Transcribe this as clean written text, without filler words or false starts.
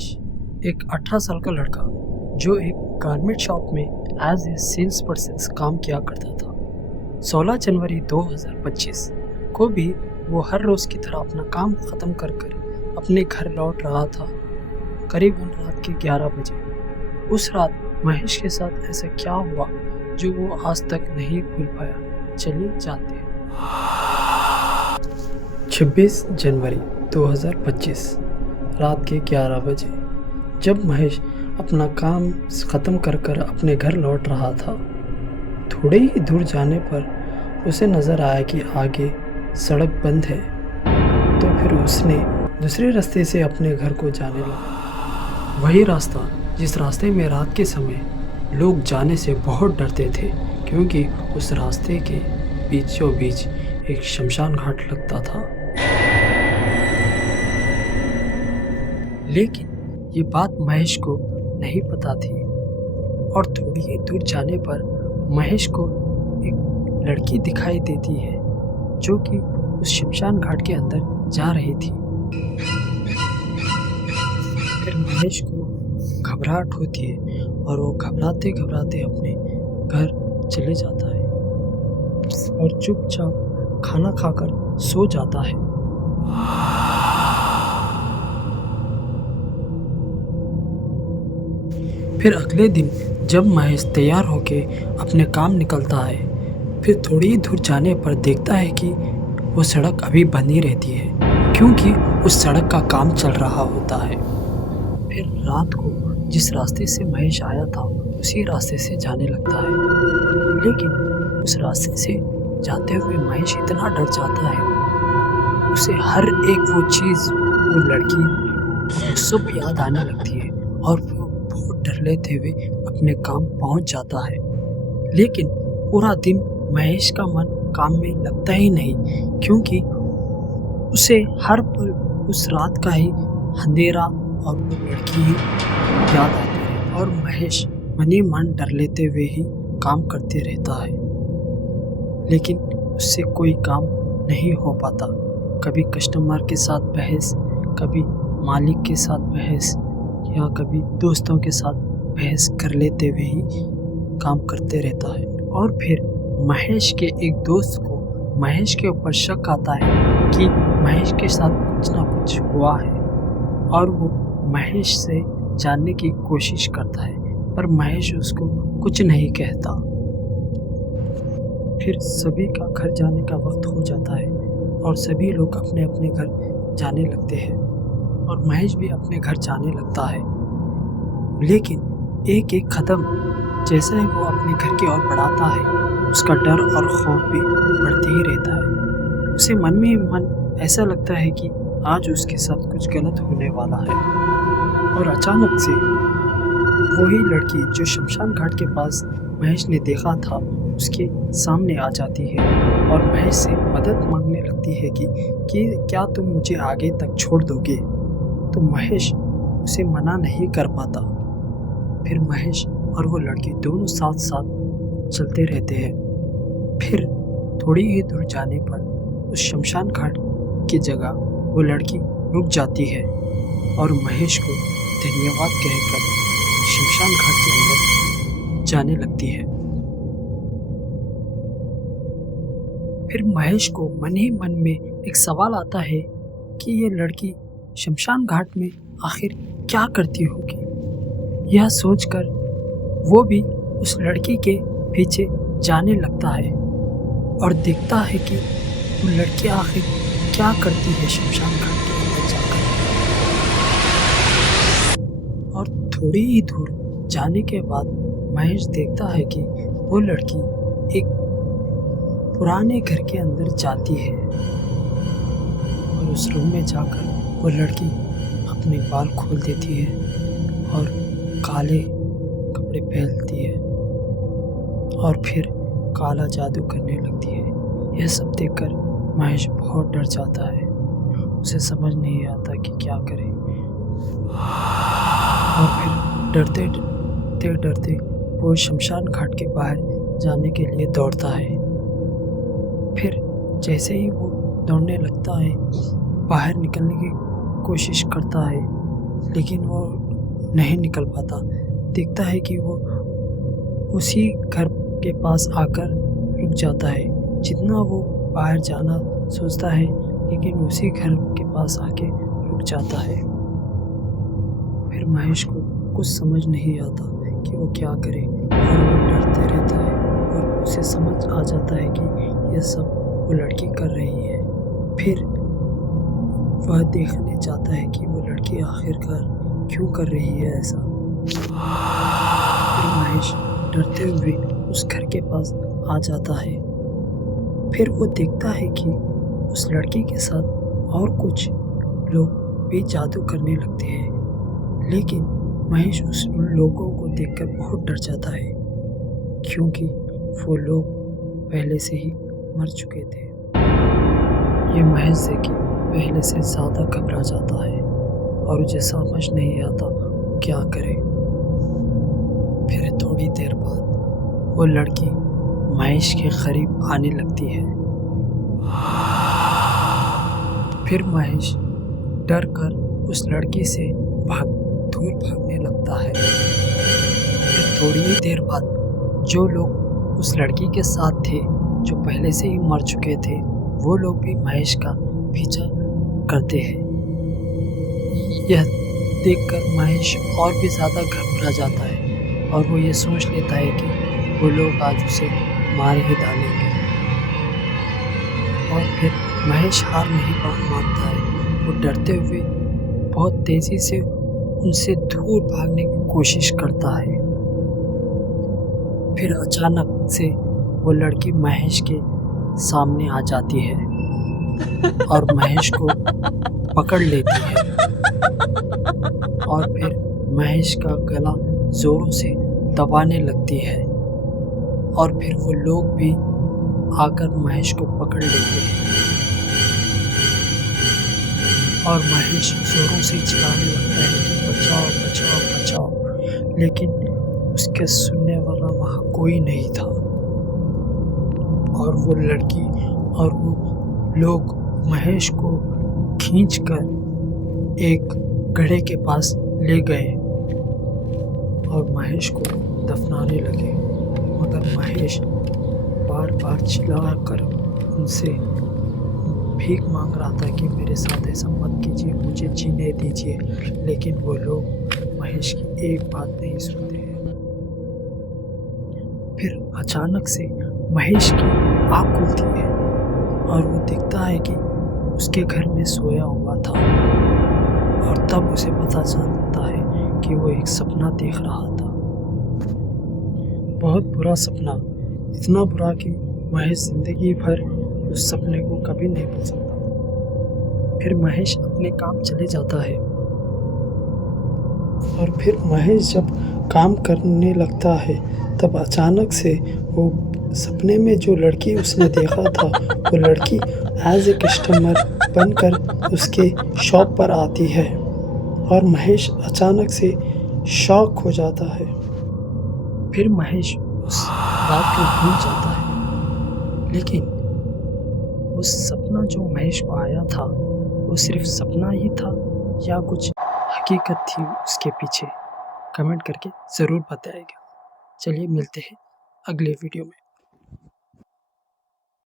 महेश एक 18 साल का लड़का जो एक गारमेंट शॉप में एज ए सेल्स पर्सन काम किया करता था। 16 जनवरी 2025 को भी वो हर रोज़ की तरह अपना काम ख़त्म कर अपने घर लौट रहा था। करीबन रात के 11 बजे। उस रात महेश के साथ ऐसा क्या हुआ जो वो आज तक नहीं भूल पाया, चलिए जानते हैं। 26 जनवरी 2025 रात के 11 बजे जब महेश अपना काम ख़त्म कर अपने घर लौट रहा था, थोड़े ही दूर जाने पर उसे नज़र आया कि आगे सड़क बंद है। तो फिर उसने दूसरे रास्ते से अपने घर को जाने लगा। वही रास्ता जिस रास्ते में रात के समय लोग जाने से बहुत डरते थे, क्योंकि उस रास्ते के बीचों बीच एक शमशान घाट लगता था। लेकिन ये बात महेश को नहीं पता थी, और थोड़ी ही दूर जाने पर महेश को एक लड़की दिखाई देती है जो कि उस शमशान घाट के अंदर जा रही थी। फिर महेश को घबराहट होती है और वो घबराते घबराते अपने घर चले जाता है और चुपचाप खाना खाकर सो जाता है। फिर अगले दिन जब महेश तैयार होके अपने काम निकलता है, फिर थोड़ी ही दूर जाने पर देखता है कि वो सड़क अभी बंद ही रहती है, क्योंकि उस सड़क का काम चल रहा होता है। फिर रात को जिस रास्ते से महेश आया था उसी रास्ते से जाने लगता है, लेकिन उस रास्ते से जाते हुए महेश इतना डर जाता है, उसे हर एक वो चीज़, वो लड़की, वो सब याद आने लगती है और वो बहुत डर लेते हुए अपने काम पहुंच जाता है। लेकिन पूरा दिन महेश का मन काम में लगता ही नहीं, क्योंकि उसे हर पल उस रात का ही अंधेरा और वो लड़की ही याद आती है, और महेश मन ही मन डर लेते हुए ही काम करते रहता है। लेकिन उससे कोई काम नहीं हो पाता। कभी कस्टमर के साथ बहस, कभी मालिक के साथ बहस, या कभी दोस्तों के साथ बहस कर लेते हुए ही काम करते रहता है। और फिर महेश के एक दोस्त को महेश के ऊपर शक आता है कि महेश के साथ कुछ ना कुछ हुआ है, और वो महेश से जानने की कोशिश करता है, पर महेश उसको कुछ नहीं कहता। फिर सभी का घर जाने का वक्त हो जाता है और सभी लोग अपने अपने घर जाने लगते हैं, और महेश भी अपने घर जाने लगता है। लेकिन एक एक कदम जैसे ही वो अपने घर की ओर बढ़ाता है, उसका डर और खौफ भी बढ़ते ही रहता है। उसे मन में मन ऐसा लगता है कि आज उसके साथ कुछ गलत होने वाला है। और अचानक से वही लड़की जो शमशान घाट के पास महेश ने देखा था, उसके सामने आ जाती है और महेश से मदद मांगने लगती है कि क्या तुम मुझे आगे तक छोड़ दोगे। तो महेश उसे मना नहीं कर पाता। फिर महेश और वो लड़की दोनों साथ साथ चलते रहते हैं। फिर थोड़ी ही दूर जाने पर उस शमशान घाट की जगह वो लड़की रुक जाती है और महेश को धन्यवाद कहकर शमशान घाट के अंदर जाने लगती है। फिर महेश को मन ही मन में एक सवाल आता है कि ये लड़की शमशान घाट में आखिर क्या करती होगी। यह सोचकर वो भी उस लड़की के पीछे जाने लगता है और देखता है कि वो लड़की आखिर क्या करती है शमशान घाट के अंदर जाकर। और थोड़ी ही दूर जाने के बाद महेश देखता है कि वो लड़की एक पुराने घर के अंदर जाती है, और उस रूम में जाकर वो लड़की अपने बाल खोल देती है और काले कपड़े पहनती है और फिर काला जादू करने लगती है। यह सब देखकर महेश बहुत डर जाता है। उसे समझ नहीं आता कि क्या करे, और फिर डरते डरते वो शमशान घाट के बाहर जाने के लिए दौड़ता है। फिर जैसे ही वो दौड़ने लगता है, बाहर निकलने की कोशिश करता है, लेकिन वो नहीं निकल पाता। दिखता है कि वो उसी घर के पास आकर रुक जाता है। जितना वो बाहर जाना सोचता है, लेकिन उसी घर के पास आके रुक जाता है। फिर महेश को कुछ समझ नहीं आता कि वो क्या करे, और वो डरते रहता है। और उसे समझ आ जाता है कि ये सब वो लड़की कर रही है। फिर वह देखने चाहता है कि वो लड़की आखिरकार क्यों कर रही है ऐसा। फिर महेश डरते हुए उस घर के पास आ जाता है। फिर वो देखता है कि उस लड़की के साथ और कुछ लोग भी जादू करने लगते हैं। लेकिन महेश उस लोगों को देखकर बहुत डर जाता है, क्योंकि वो लोग पहले से ही मर चुके थे। ये महेश देख पहले से ज़्यादा घबरा जाता है और उसे समझ नहीं आता क्या करे। फिर थोड़ी देर बाद वो लड़की महेश के करीब आने लगती है। फिर महेश डर कर उस लड़की से दूर भागने लगता है। फिर थोड़ी ही देर बाद जो लोग उस लड़की के साथ थे, जो पहले से ही मर चुके थे, वो लोग भी महेश का पीछा करते हैं। यह देखकर महेश और भी ज़्यादा घबरा जाता है और वो ये सोच लेता है कि वो लोग आज उसे मार ही डालेंगे। और फिर महेश हार नहीं मानता है। वो डरते हुए बहुत तेज़ी से उनसे दूर भागने की कोशिश करता है। फिर अचानक से वो लड़की महेश के सामने आ जाती है और महेश को पकड़ लेती है। और फिर महेश का गला जोरों से दबाने लगती है और फिर वो लोग भी आकर महेश को पकड़ लेते हैं और महेश जोरों से चिल्लाने लगता है कि बचाओ बचाओ बचाओ, लेकिन उसके सुनने वाला वहाँ कोई नहीं था। और वो लड़की और वो लोग महेश को खींचकर एक घड़े के पास ले गए और महेश को दफनाने लगे। मगर महेश बार बार चिल्लाकर उनसे भीख मांग रहा था कि मेरे साथ ऐसा मत कीजिए, मुझे जीने दीजिए, लेकिन वो लोग महेश की एक बात नहीं सुनते हैं। फिर अचानक से महेश की आँख खुलती है और वो दिखता है कि उसके घर में सोया हुआ था। और तब उसे पता चलता है कि वो एक सपना देख रहा था, बहुत बुरा सपना, इतना बुरा कि महेश जिंदगी भर उस सपने को कभी नहीं भूल सकता। फिर महेश अपने काम चले जाता है और फिर महेश जब काम करने लगता है तब अचानक से वो सपने में जो लड़की उसने देखा था, वो लड़की एज ए कस्टमर बनकर उसके शॉप पर आती है और महेश अचानक से शॉक हो जाता है। फिर महेश उस बात को भूल जाता है, लेकिन उस सपना जो महेश को आया था वो सिर्फ सपना ही था या कुछ हकीकत थी उसके पीछे? कमेंट करके ज़रूर बताइएगा। चलिए मिलते हैं अगले वीडियो में।